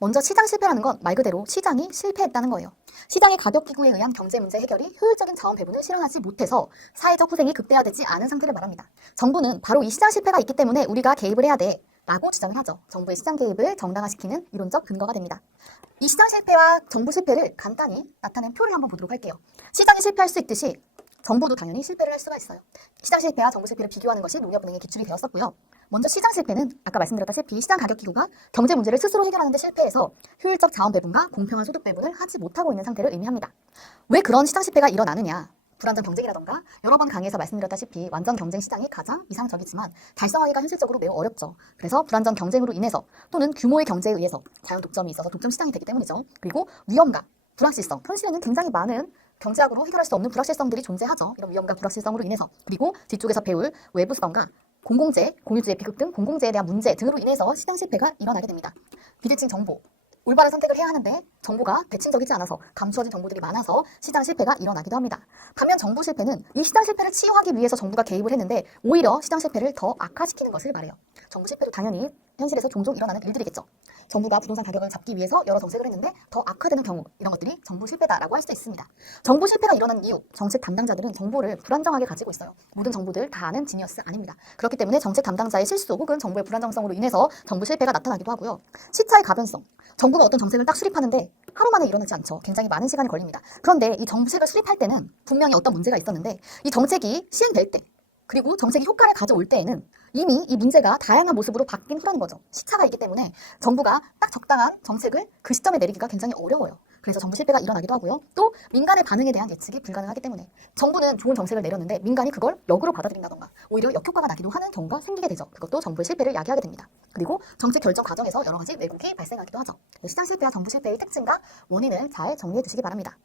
먼저 시장 실패라는 건 말 그대로 시장이 실패했다는 거예요. 시장의 가격 기구에 의한 경제 문제 해결이 효율적인 자원 배분을 실현하지 못해서 사회적 후생이 극대화되지 않은 상태를 말합니다. 정부는 바로 이 시장 실패가 있기 때문에 우리가 개입을 해야 돼 라고 주장을 하죠. 정부의 시장 개입을 정당화시키는 이론적 근거가 됩니다. 이 시장 실패와 정부 실패를 간단히 나타낸 표를 한번 보도록 할게요. 시장이 실패할 수 있듯이 정부도 당연히 실패를 할 수가 있어요. 시장 실패와 정부 실패를 비교하는 것이 농협은행의 기출이 되었었고요. 먼저 시장 실패는 아까 말씀드렸다시피 시장 가격 기구가 경제 문제를 스스로 해결하는 데 실패해서 효율적 자원 배분과 공평한 소득 배분을 하지 못하고 있는 상태를 의미합니다. 왜 그런 시장 실패가 일어나느냐? 불안정 경쟁이라던가 여러 번 강의에서 말씀드렸다시피 완전 경쟁 시장이 가장 이상적이지만 달성하기가 현실적으로 매우 어렵죠. 그래서 불안정 경쟁으로 인해서 또는 규모의 경제에 의해서 자연 독점이 있어서 독점 시장이 되기 때문이죠. 그리고 위험과 불확실성, 현실에는 굉장히 많은 경제학으로 해결할 수 없는 불확실성들이 존재하죠. 이런 위험과 불확실성으로 인해서 그리고 뒤쪽에서 배울 외부성과 공공재, 공유주의 비극 등 공공재에 대한 문제 등으로 인해서 시장 실패가 일어나게 됩니다. 비대칭 정보, 올바른 선택을 해야 하는데 정보가 대칭적이지 않아서 감추어진 정보들이 많아서 시장 실패가 일어나기도 합니다. 반면 정부 실패는 이 시장 실패를 치유하기 위해서 정부가 개입을 했는데 오히려 시장 실패를 더 악화시키는 것을 말해요. 정부 실패도 당연히 현실에서 종종 일어나는 일들이겠죠. 정부가 부동산 가격을 잡기 위해서 여러 정책을 했는데 더 악화되는 경우 이런 것들이 정부 실패다라고 할 수 있습니다. 정부 실패가 일어나는 이유, 정책 담당자들은 정보를 불안정하게 가지고 있어요. 모든 정보들 다 아는 지니어스 아닙니다. 그렇기 때문에 정책 담당자의 실수 혹은 정부의 불안정성으로 인해서 정부 실패가 나타나기도 하고요. 시차의 가변성, 정부가 어떤 정책을 딱 수립하는데 하루 만에 일어나지 않죠. 굉장히 많은 시간이 걸립니다. 그런데 이 정책을 수립할 때는 분명히 어떤 문제가 있었는데 이 정책이 시행될 때 그리고 정책이 효과를 가져올 때에는 이미 이 문제가 다양한 모습으로 바뀐 후라는 거죠. 시차가 있기 때문에 정부가 딱 적당한 정책을 그 시점에 내리기가 굉장히 어려워요. 그래서 정부 실패가 일어나기도 하고요. 또 민간의 반응에 대한 예측이 불가능하기 때문에 정부는 좋은 정책을 내렸는데 민간이 그걸 역으로 받아들인다던가 오히려 역효과가 나기도 하는 경우가 생기게 되죠. 그것도 정부의 실패를 야기하게 됩니다. 그리고 정책 결정 과정에서 여러 가지 왜곡이 발생하기도 하죠. 시장 실패와 정부 실패의 특징과 원인을 잘 정리해 두시기 바랍니다.